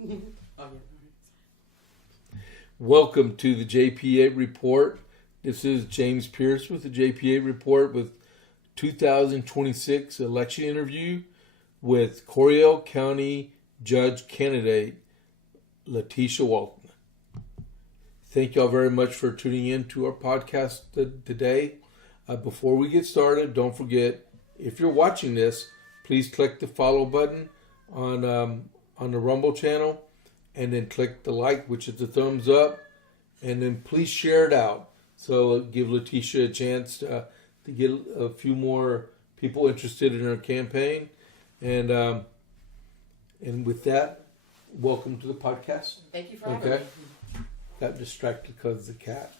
Oh, yeah. Welcome to the JP8 Report. This is James Pierce with the JP8 Report with 2026 election interview with Coryell County Judge candidate Latisha Walton. Thank y'all very much for tuning in to our podcast today. Before we get started, don't forget, if you're watching this, please click the follow button on the Rumble channel, and then click the like, which is the thumbs up, and then please share it out. So give Latisha a chance to get a few more people interested in her campaign. And with that, welcome to the podcast. Thank you for having me. Got distracted because of the cat.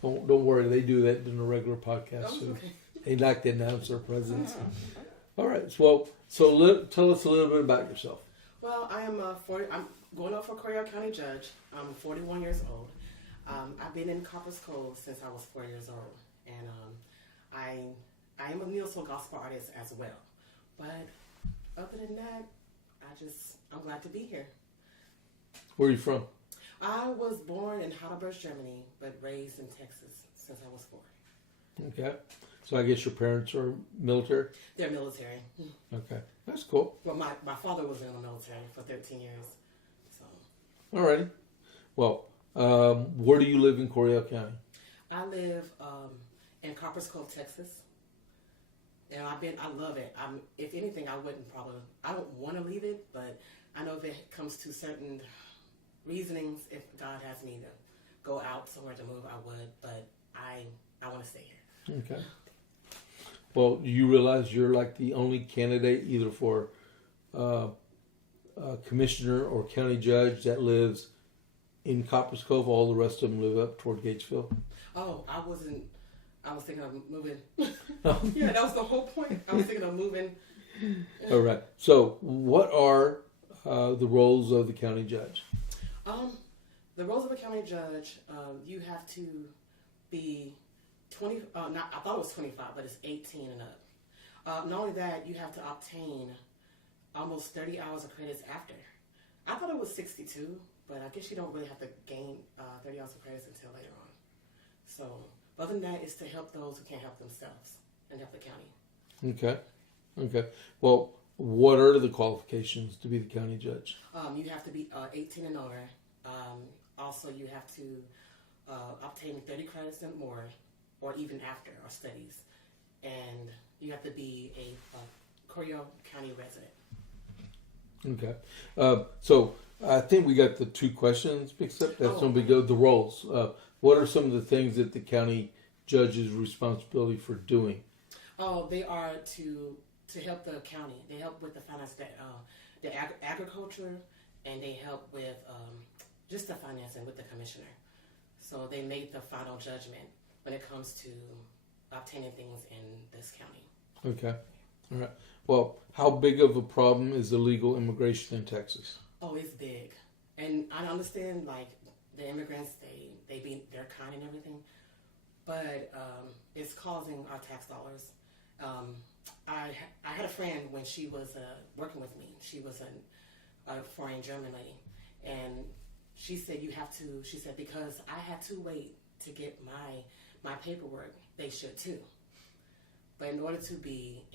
Don't worry, they do that in a regular podcast. Oh, So okay. they like to announce their presence. All right. Tell us a little bit about yourself. Well, I'm going up for Coryell County Judge. I'm 41 years old. I've been in Copper's Cove since I was 4 years old, and I am a neo-soul gospel artist as well. But other than that, I'm glad to be here. Where are you from? I was born in Heidelberg, Germany, but raised in Texas since I was 4. Okay. So I guess your parents are military? They're military. Okay. That's cool. Well, my father was in the military for 13 years. So. All righty. Well, where do you live in Coryell County? I live in Copper's Cove, Texas. And I love it. If anything, I don't want to leave it, but I know if it comes to certain reasonings, if God has me to go out somewhere to move, I would, but I want to stay here. Okay. Well, you realize you're like the only candidate either for commissioner or county judge that lives in Copper's Cove. All the rest of them live up toward Gatesville. Oh, I was thinking of moving. Yeah, that was the whole point. I was thinking of moving. All right. So what are the roles of the county judge? The roles of a county judge, you have to be 20. I thought it was 25, but it's 18 and up. Not only that, you have to obtain almost 30 hours of credits after. I thought it was 62, but I guess you don't really have to gain 30 hours of credits until later on. So, other than that, it's to help those who can't help themselves and help the county. Okay. Well, what are the qualifications to be the county judge? You have to be 18 and over. Also, you have to obtain 30 credits and more, or even after, or studies. And you have to be a Coryell County resident. Okay. So I think we got the two questions mixed up. That's when we go the roles. What are some of the things that the county judge's responsibility for doing? Oh, they are to help the county. They help with the finance, the agriculture, and they help with just the financing with the commissioner. So they make the final judgment when it comes to obtaining things in this county. Okay. All right. Well, how big of a problem is illegal immigration in Texas? Oh, it's big. And I understand, like, the immigrants, they're kind and everything, but it's causing our tax dollars. I had a friend when she was working with me. She was a foreign German lady, and she said she said, because I had to wait to get my paperwork, they should too. But in order to be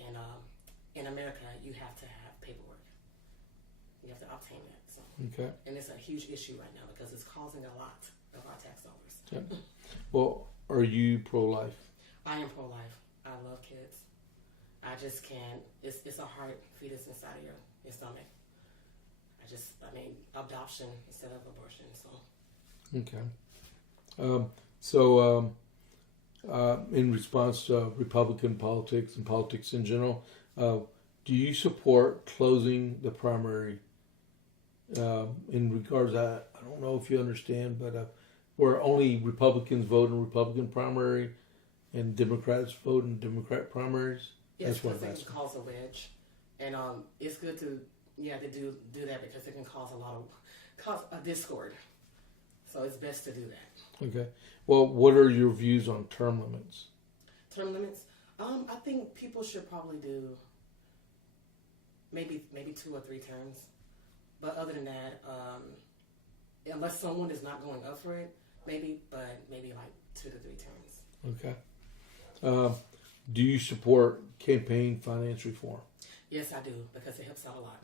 in America, you have to have paperwork. You have to obtain that. So. Okay. And it's a huge issue right now because it's causing a lot of our tax dollars. Yeah. Well, are you pro-life? I am pro-life. I love kids. I just can't. It's a heart fetus inside of your stomach. Adoption instead of abortion. So. Okay. In response to Republican politics and politics in general, do you support closing the primary? In regards, I don't know if you understand, but where only Republicans vote in Republican primary and Democrats vote in Democrat primaries. Yes, because it can cause a wedge, and it's good to do that because it can cause a discord. So it's best to do that. Okay. Well, what are your views on term limits? Term limits? I think people should probably do maybe 2 or 3 terms. But other than that, unless someone is not going up for it, maybe like 2 to 3 terms. Okay. Do you support campaign finance reform? Yes, I do, because it helps out a lot,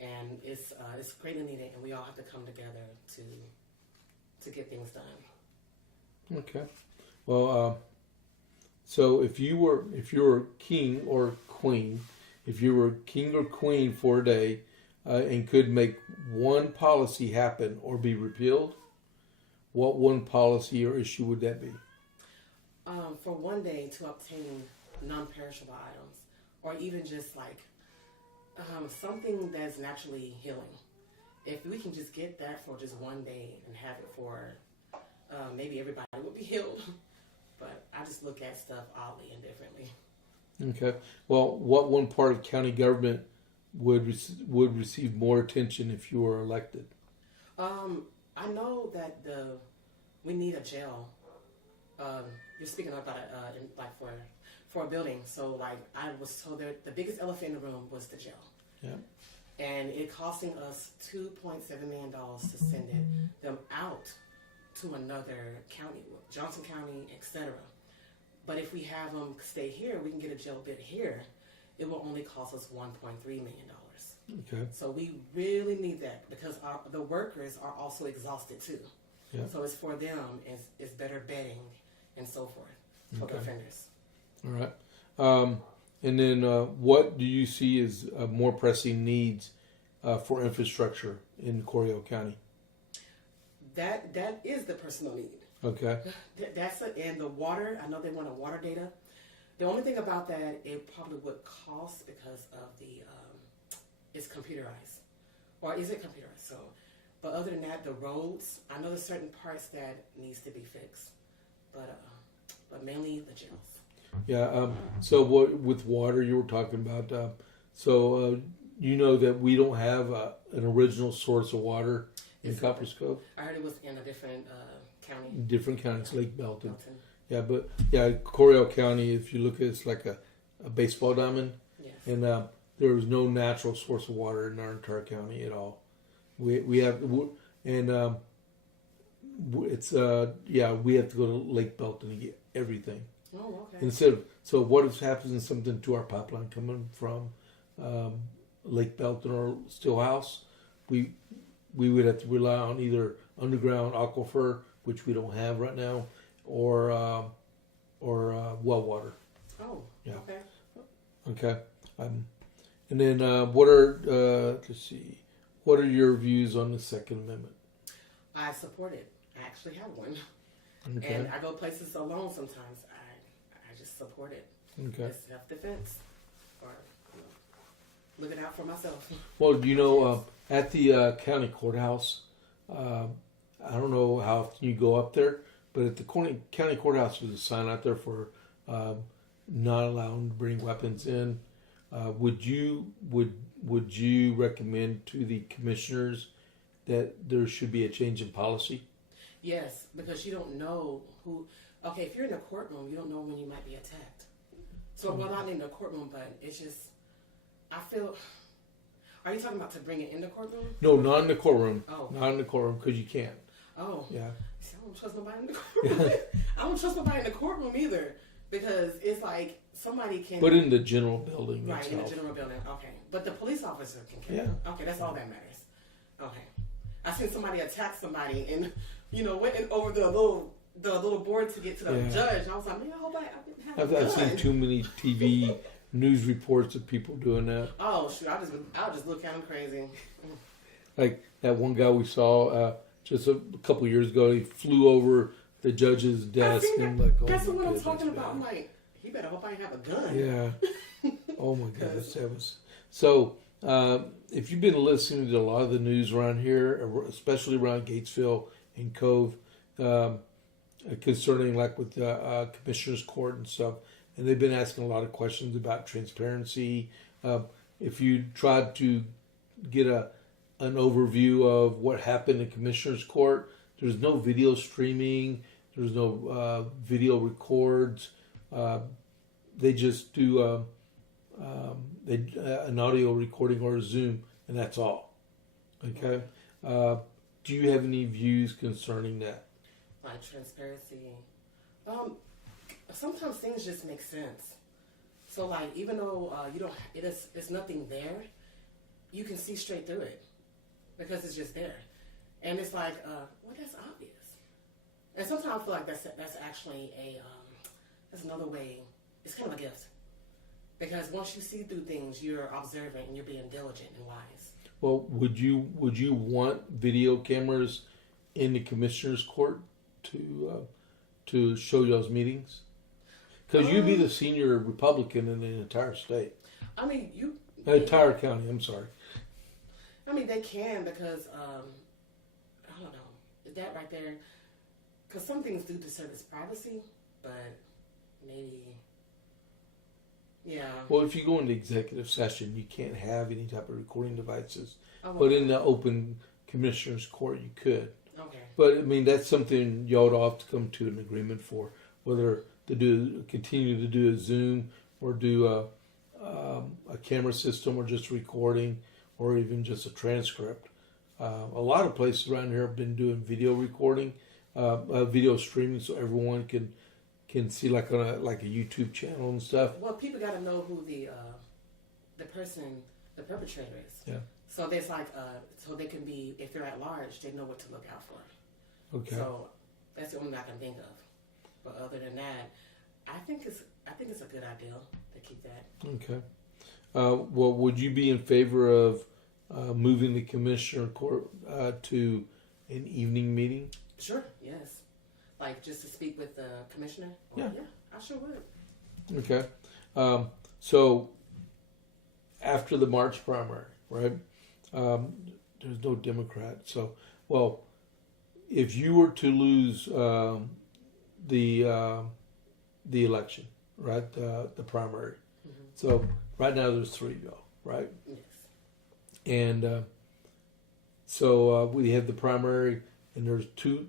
and it's greatly needed, and we all have to come together to get things done. Okay. Well, so if you were king or queen, if you were king or queen for a day, and could make one policy happen or be repealed, what one policy or issue would that be? For one day to obtain non-perishable items, or even just like something that's naturally healing. If we can just get that for just one day and have it for maybe everybody would be healed. But I just look at stuff oddly and differently. Okay. Well, what one part of county government would receive more attention if you were elected? I know that we need a jail. You're speaking about for a building. So like I was told that the biggest elephant in the room was the jail. Yeah. And it costing us $2.7 million to send them out to another county, Johnson County, etc. But if we have them stay here, we can get a jail bit here. It will only cost us $1.3 million. Okay. So we really need that because the workers are also exhausted too. Yeah. So it's for them, it's better bedding and so forth for the offenders. All right. And then what do you see as more pressing needs for infrastructure in Coryell County? That is the personal need. Okay. That's it. And the water, I know they want a water data. The only thing about that, it probably would cost because of it's computerized. Or is it computerized? So, but other than that, the roads, I know there's certain parts that needs to be fixed. But mainly the jails. Yeah. So what with water you were talking about? You know that we don't have an original source of water in Copper's Cove. I heard it was in a different county. Different counties, Lake Belton. Yeah, but Coryell County. If you look at it's like a baseball diamond, yes. And there is no natural source of water in our entire county at all. We have and it's we have to go to Lake Belton to get everything. Oh, okay. Instead of what if happens something to our pipeline coming from Lake Belton or Stillhouse, we would have to rely on either underground aquifer, which we don't have right now, or well water. Oh, yeah. Okay. And then what are what are your views on the Second Amendment? I support it. I actually have one. Okay. And I go places alone sometimes. I just support it. Okay. It's self-defense or looking out for myself. Well, at the county courthouse, I don't know how often you go up there, but at the county courthouse there's a sign out there for not allowing to bring weapons in. Would you recommend to the commissioners that there should be a change in policy? Yes, because you don't know who. Okay, if you're in a courtroom, you don't know when you might be attacked. So, well, not in the courtroom, but it's just, I feel. Are you talking about to bring it in the courtroom? No, not in the courtroom. Oh, not in the courtroom because you can't. Oh, yeah. See, I don't trust nobody in the courtroom. I don't trust nobody in the courtroom either because it's like somebody can. But in the general building, right? itself. In the general building, okay. But the police officer can kill. Yeah. Okay, that's all that matters. Okay. I seen somebody attack somebody and went over the little board to get to the judge. And I was like, man, I hope I have I've seen too many TV news reports of people doing that. Oh shoot! I'll just look kind of crazy. Like that one guy we saw just a couple years ago. He flew over the judge's desk and like. Oh, that's what I'm talking about. I'm like, he better hope I ain't have a gun. Yeah. Oh my goodness, that was so. If you've been listening to a lot of the news around here, especially around Gatesville and Cove, concerning like with the Commissioner's Court and stuff, and they've been asking a lot of questions about transparency. If you tried to get an overview of what happened in Commissioner's Court, there's no video streaming, there's no video records. They just do an audio recording or a Zoom, and that's all. Okay. Do you have any views concerning that? Like transparency. Sometimes things just make sense. So like, even though it's nothing there, you can see straight through it because it's just there, and it's like, well, that's obvious. And sometimes I feel like that's actually that's another way. It's kind of a gift because once you see through things, you're observant and you're being diligent and wise. Well, would you want video cameras in the commissioner's court to show y'all's meetings? Because you'd be the senior Republican in the entire state. I mean, entire county. I'm sorry. I mean, they can because I don't know that right there. Because some things do disturb its privacy, but maybe, yeah. Well, if you go into executive session, you can't have any type of recording devices. Oh, okay. But in the open commissioner's court, you could. Okay. But I mean, that's something y'all would have to come to an agreement for, whether to continue to do a Zoom or do a camera system or just recording or even just a transcript. A lot of places around here have been doing video recording, video streaming, so everyone can see like on a YouTube channel and stuff. Well, people got to know who the perpetrator is. Yeah. So there's so they can be, if they're at large, they know what to look out for. Okay. So that's the only thing I can think of. But other than that, I think it's a good idea to keep that. Okay. Well, would you be in favor of moving the commissioner court to an evening meeting? Sure. Yes. Like just to speak with the commissioner. Yeah. Yeah. I sure would. Okay. So after the March primary, right? There's no Democrat. So, well, if you were to lose the election, right? The primary. Mm-hmm. So right now there's 3 to go, right? Yes. And so we have the primary, and there's two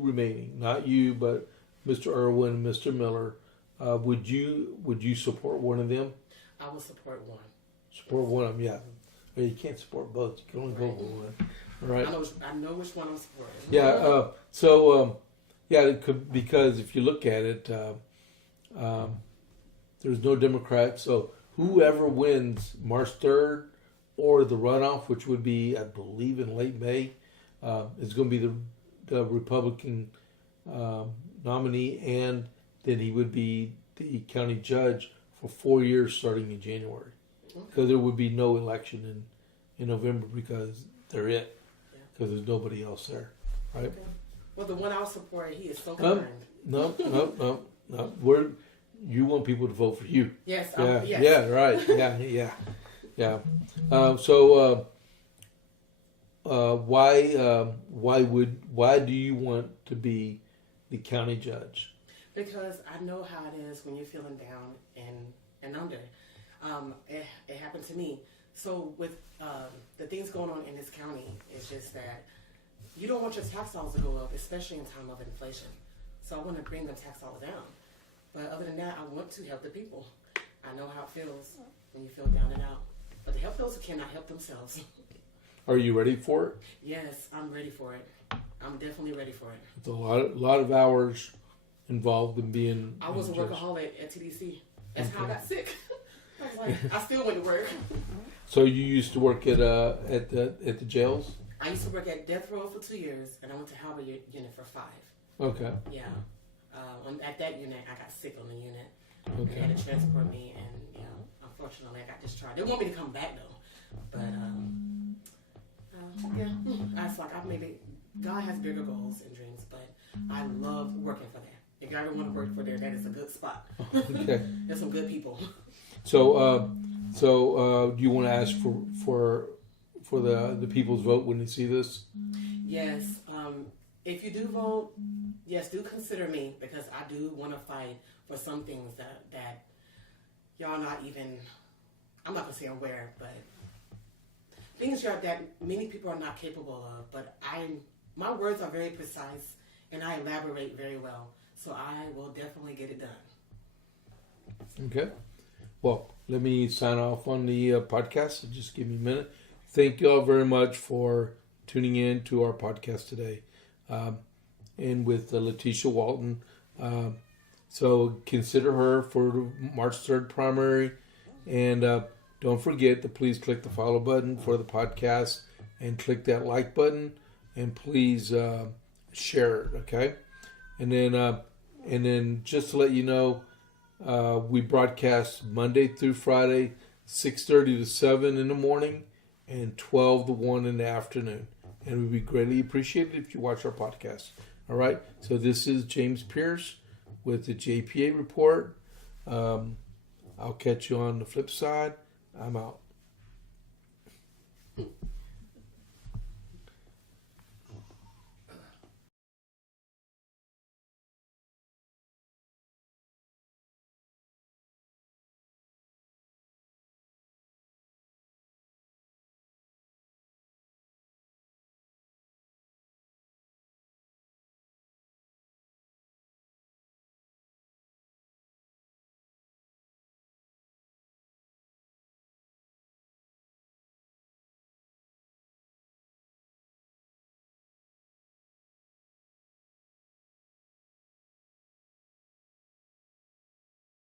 remaining. Not you, but Mr. Irwin and Mr. Miller. Would you support one of them? I will support one. Support one of them, yeah. Well, you can't support both. You can only go for one. All right. I know which one I'm supporting. Yeah. So yeah, it could, because if you look at it, there's no Democrat. So whoever wins March 3rd or the runoff, which would be, I believe, in late May, is going to be the Republican nominee, and then he would be the county judge for 4 years starting in January. Because there would be no election in November because they're it. Because there's nobody else there, right? Okay. Well, the one I'll support, he is so kind. No. You want people to vote for you. Yes. Yeah. Yes. Yeah. Right. Yeah. So why do you want to be the county judge? Because I know how it is when you're feeling down and under. It happened to me. So with the things going on in this county, it's just that you don't want your tax dollars to go up, especially in time of inflation. So I want to bring the tax dollars down. But other than that, I want to help the people. I know how it feels when you feel down and out. But to help those who cannot help themselves. Are you ready for it? Yes, I'm ready for it. I'm definitely ready for it. It's a lot of hours involved in being. I was a workaholic at TDC. That's how I got sick. I was like, I still went to work. So you used to work at the jails? I used to work at death row for 2 years, and I went to Harbor unit for 5. Okay. Yeah. At that unit, I got sick on the unit. Okay. They had to transport me, and unfortunately, I got discharged. They want me to come back though, but I was like, God has bigger goals and dreams, but I love working for that. If you ever want to work for there, that is a good spot. Okay. There's some good people. So do you want to ask for the people's vote when they see this? Yes. If you do vote, yes, do consider me, because I do want to fight for some things that y'all not even, I'm not going to say aware, but things that many people are not capable of. But my words are very precise, and I elaborate very well. So I will definitely get it done. Okay. Well, let me sign off on the podcast. So just give me a minute. thank you all very much for tuning in to our podcast today. And with Latisha Walton. So consider her for the March 3rd primary. And don't forget to please click the follow button for the podcast and click that like button. And please share it, okay? And then just to let you know, we broadcast Monday through Friday, 6:30 to 7 in the morning and 12 to 1 in the afternoon. And it would be greatly appreciated if you watch our podcast. All right. So this is James Pierce with the JP8 Report. I'll catch you on the flip side. I'm out.